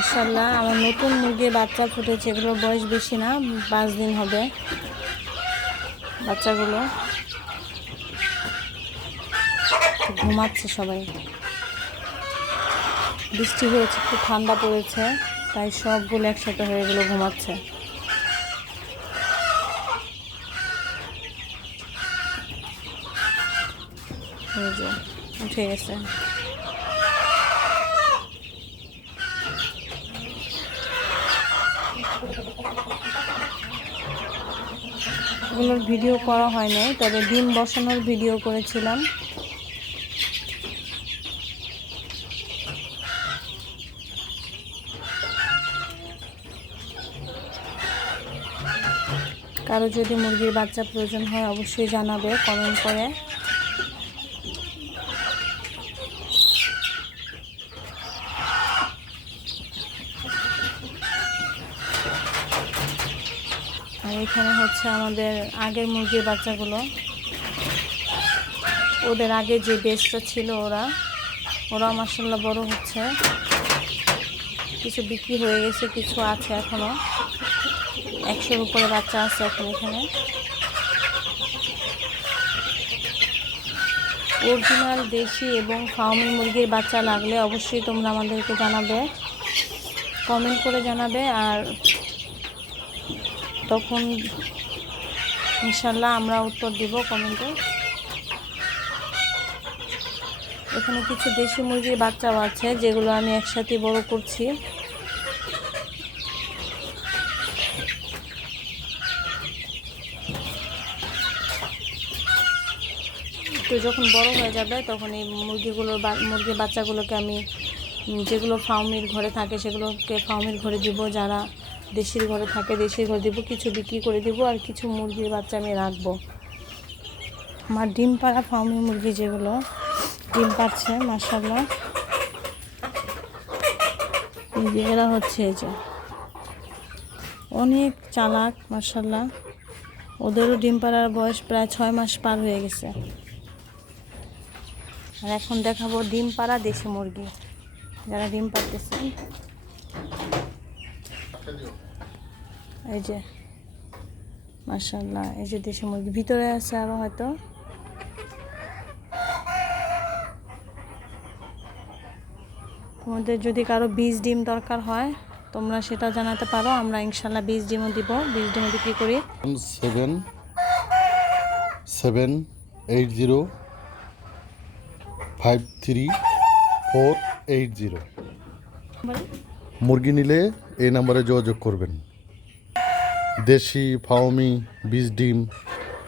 মার্শাল্লাহ আমার নতুন মুরগির বাচ্চা ফুটেছে, এগুলোর বয়স বেশি না, পাঁচ দিন হবে বাচ্চাগুলো। ঘুমাচ্ছে সবাই। বৃষ্টি হয়েছে, একটু ঠান্ডা পড়েছে, তাই সবগুলো একসাথে হয়ে গেলো ঘুমাচ্ছে। উঠে গেছে। এগুলোর ভিডিও করা হয় নাই, তবে ডিম বসানোর ভিডিও করেছিলাম। কারও যদি মুরগির বাচ্চা প্রয়োজন হয়, অবশ্যই জানাবে কমেন্ট করে। আর এখানে হচ্ছে আমাদের আগের মুরগির বাচ্চাগুলো। ওদের আগে যে বেসটা ছিল ওরা ওরা মাসাল্লাহ বড় হচ্ছে। কিছু বিক্রি হয়ে গেছে, কিছু আছে এখনও একশোর উপরে বাচ্চা আছে এখন এখানে। অরিজিনাল দেশি এবং ফার্মি মুরগির বাচ্চা লাগলে অবশ্যই তোমরা আমাদেরকে জানাবে। কমেন্ট করে জানাবে আর তখন ইনশাল্লাহ আমরা উত্তর দিব কমেন্টে। এখানে কিছু দেশি মুরগির বাচ্চাও আছে, যেগুলো আমি একসাথে বড় করছি। তো যখন বড় হয়ে যাবে, তখন এই মুরগিগুলোর মুরগির বাচ্চাগুলোকে আমি, যেগুলো ফার্মির ঘরে থাকে, সেগুলোকে ফার্মির ঘরে দিব, যারা দেশির ঘরে থাকে, দেশির ঘরে দিব, কিছু বিক্রি করে দেবো আর কিছু মুরগির বাচ্চা আমি রাখব। আমার ডিম পাড়া ফার্মি মুরগি যেগুলো, ডিম পাচ্ছে মাসাল্লাহ এই এরা হচ্ছে এই যে। অনেক চালাক মাসাল্লাহ ওদেরও ডিম পাড়ার বয়স প্রায় ছয় মাস পার হয়ে গেছে। আর এখন দেখাবো ডিম পাড়া দেশি মুরগি, যারা ডিম পাড়তেছে। এই যে মাশাল্লাহ এই যে দেশি মুরগি। ভিতরে আছে আরও হয়তো। তোমাদের যদি কারও বীজ ডিম দরকার হয় তোমরা সেটা জানাতে পারো। আমরা ইনশাল্লাহ বীজ ডিমও দিব বীজ ডিমও বিক্রি করি। Seven seven eight zero five three four eight zero মুরগি নিলে এই নাম্বারে যোগাযোগ করবেন। দেশি, ফাওমি, বীজ, ডিম,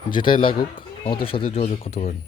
যেটাই লাগুক, আমাদের সাথে যোগাযোগ করতে পারেন।